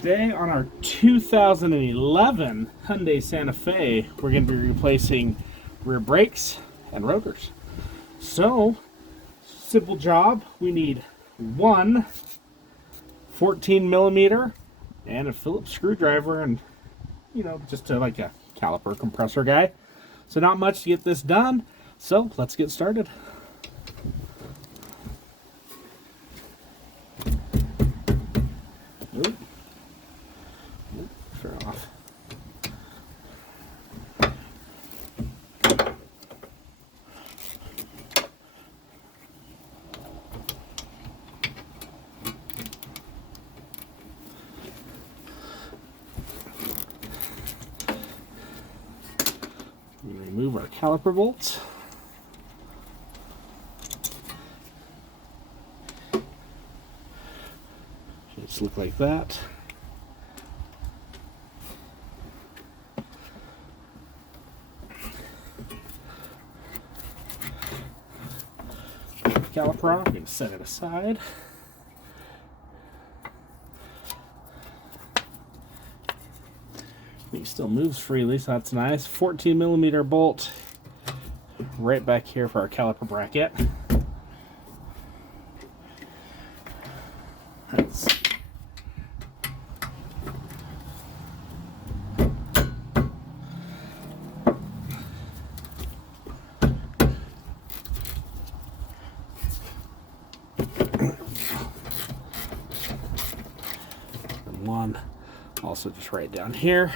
Today on our 2011 Hyundai Santa Fe, we're going to be replacing rear brakes and rotors. So, simple job. We need one 14 millimeter and a Phillips screwdriver and, just like a caliper compressor guy. So not much to get this done. So let's get started. Oop. Turn off. We remove our caliper bolts. Just look like that. Caliper off, I'm going to set it aside. It still moves freely, so that's nice. 14 millimeter bolt right back here for our caliper bracket. That's one also just right down here.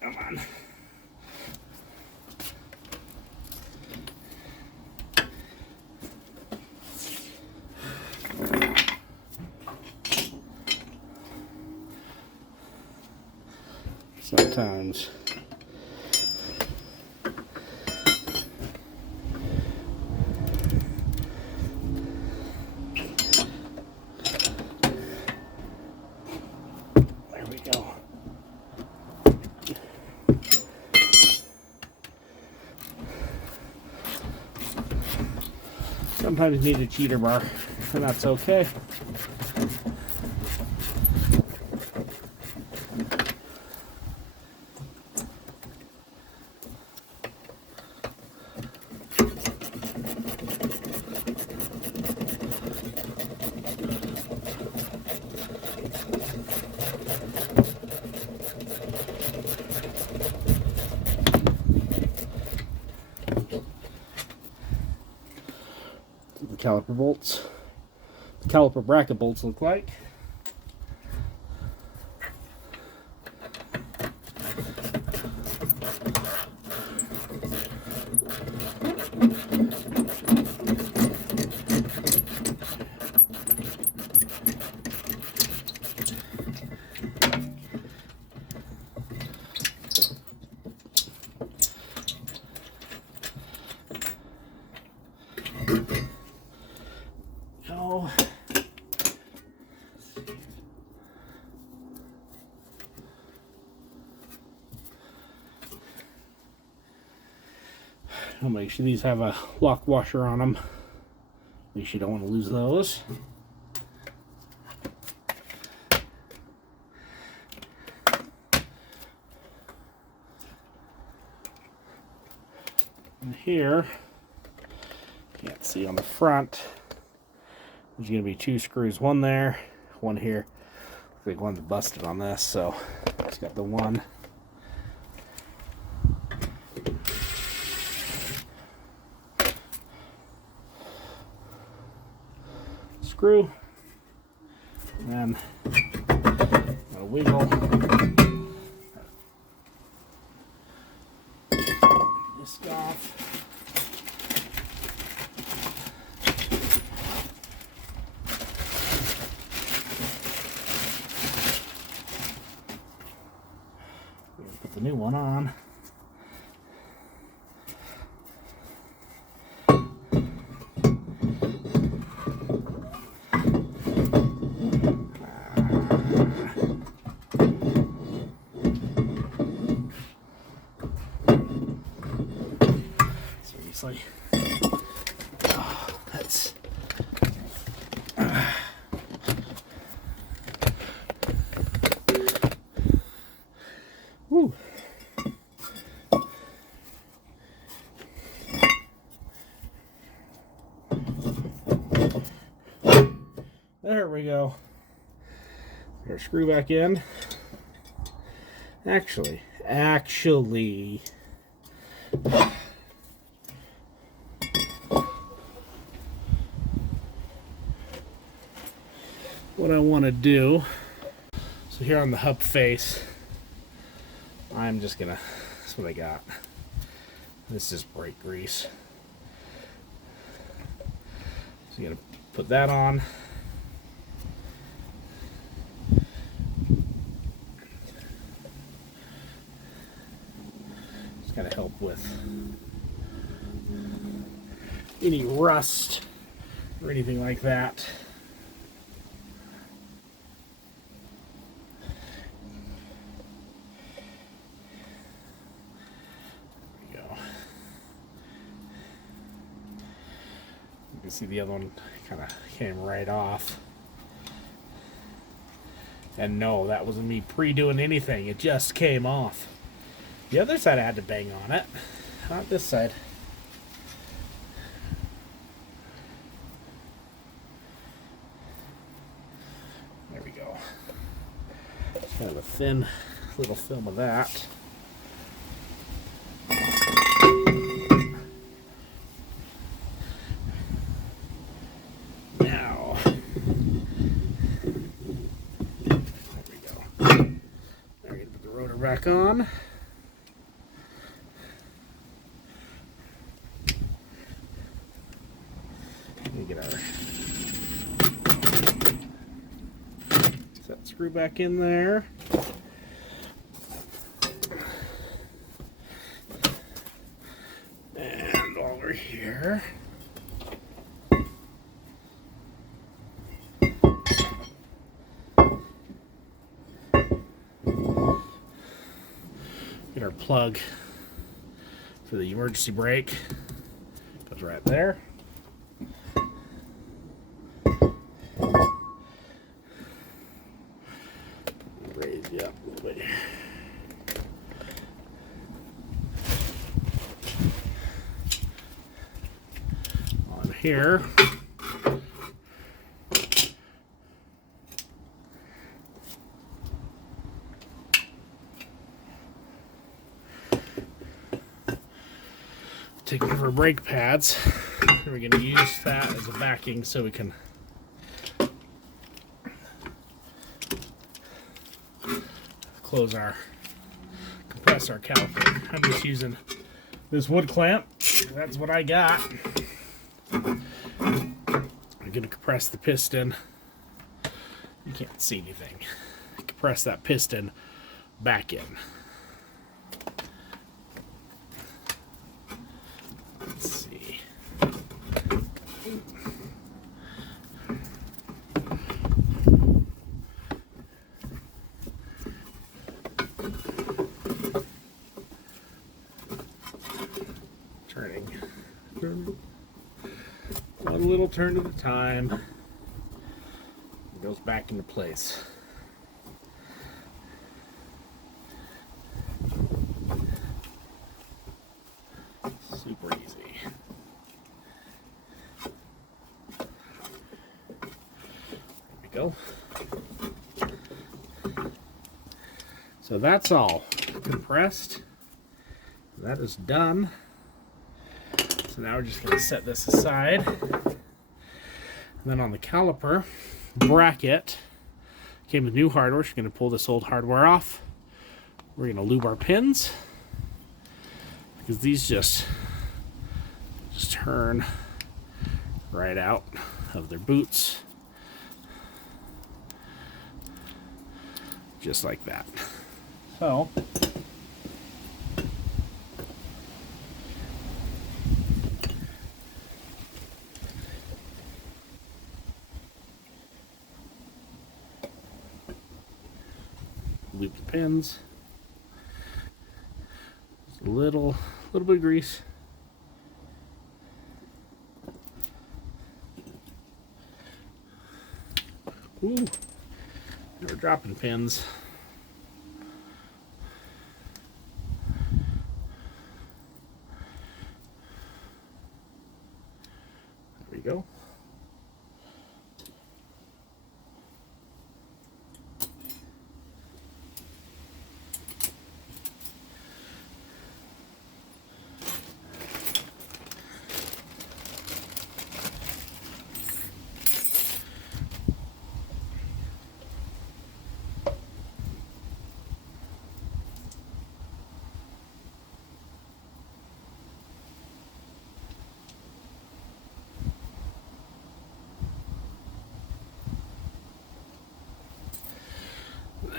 Come on. Sometimes there we go. Sometimes you need a cheater bar, and that's okay. The caliper bolts, the caliper bracket bolts look like. Oh. I'll make sure these have a lock washer on them. At least you don't want to lose those. And here, can't see on the front. There's going to be two screws, one there, one here. Looks like one's busted on this, so it's got the one. Screw, and a wiggle. This off. Put the new one on. honestly. That's woo. There we go. Our screw back in. Actually, what I want to do, so here on the hub face, I'm just gonna, that's what I got. This is brake grease. So you're gonna put that on. Just gotta help with any rust or anything like that. There we go. You can see the other one kind of came right off. And no, that wasn't me pre-doing anything. It just came off. The other side I had to bang on it. Not this side. There we go. Just kind of a thin little film of that. Now, there we go. Now we're going to put the rotor back on. Get our set screw back in there. And while we're here, get our plug for the emergency brake. Goes right there. Raise you up a little bit. On here. Take one of our brake pads. And we're going to use that as a backing so we can compress our caliper. I'm just using this wood clamp. That's what I got. I'm gonna compress the piston. You can't see anything. Compress that piston back in. Let's see. Turning. One little turn at a time. It goes back into place. Super easy. There we go. So that's all compressed. That is done. So now we're just going to set this aside. And then on the caliper bracket, came with new hardware. So we're going to pull this old hardware off. We're going to lube our pins because these just turn right out of their boots. Just like that. So loop the pins. Just a little bit of grease. Ooh, we're dropping pins. There we go.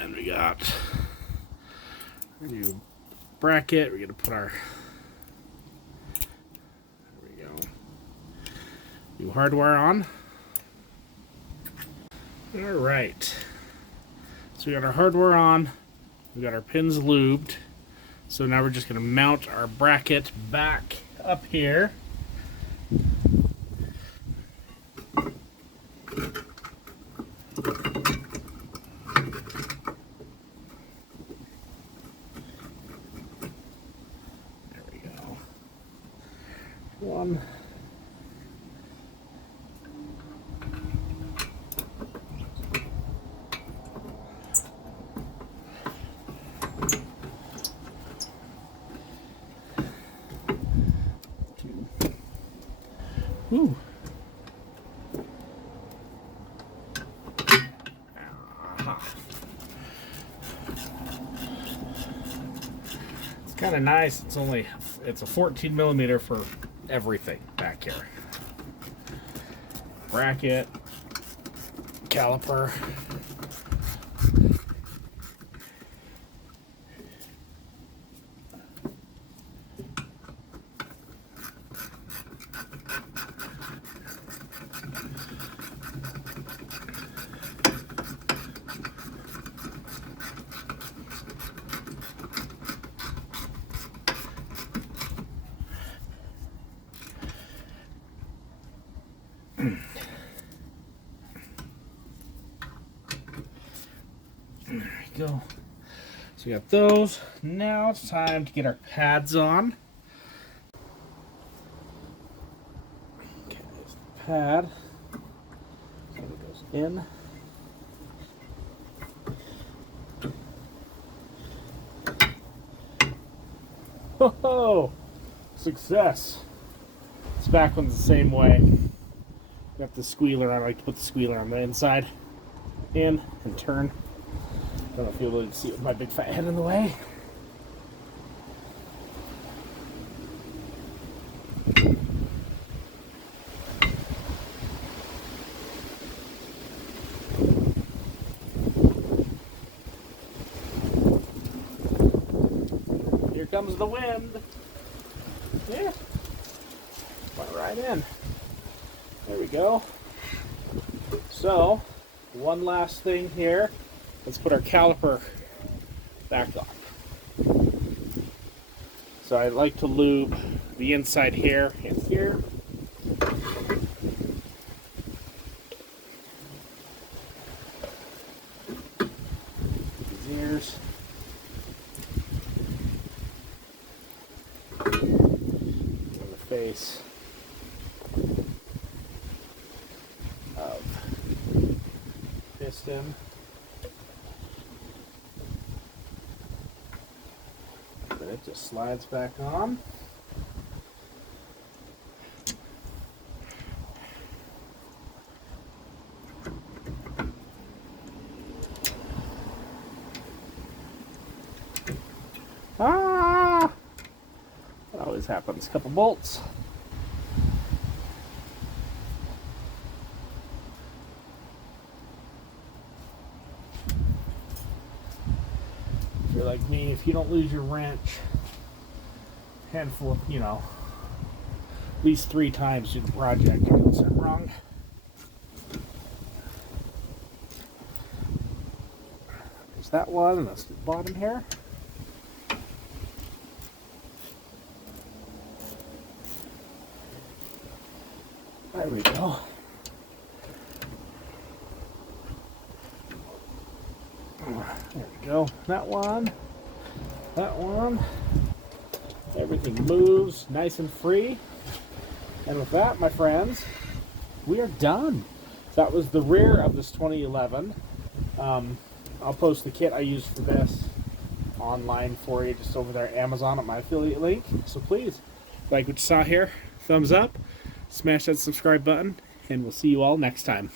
And we got our new bracket. We're gonna put our, there we go, new hardware on. All right, so we got our hardware on, we got our pins lubed, so now we're just gonna mount our bracket back up here. One. Two. Ooh. It's kind of nice. It's a 14 millimeter for everything back here. Bracket, caliper. There we go. So we got those. Now it's time to get our pads on. Okay, there's the pad. So it goes in. Ho-ho! Success! This back one's the same way. Got the squealer. I like to put the squealer on the inside. In and turn. Don't know if you'll be able to see it with my big fat head in the way. Here comes the wind. Yeah. Went right in. There we go. So, one last thing here. Let's put our caliper back on. So I like to lube the inside here and here. These ears. And the face of piston. It just slides back on. Ah! That always happens. Couple bolts. If you're like me, if you don't lose your wrench, handful of, at least 3 times through the project, you're doing something wrong. There's that one, and that's the bottom here. There we go. go. That one. Everything moves nice and free. And with that, my friends, we are done. That was the rear of this 2011. I'll post the kit I used for this online for you just over there at Amazon at my affiliate link. So please, like what you saw here, thumbs up, smash that subscribe button, and we'll see you all next time.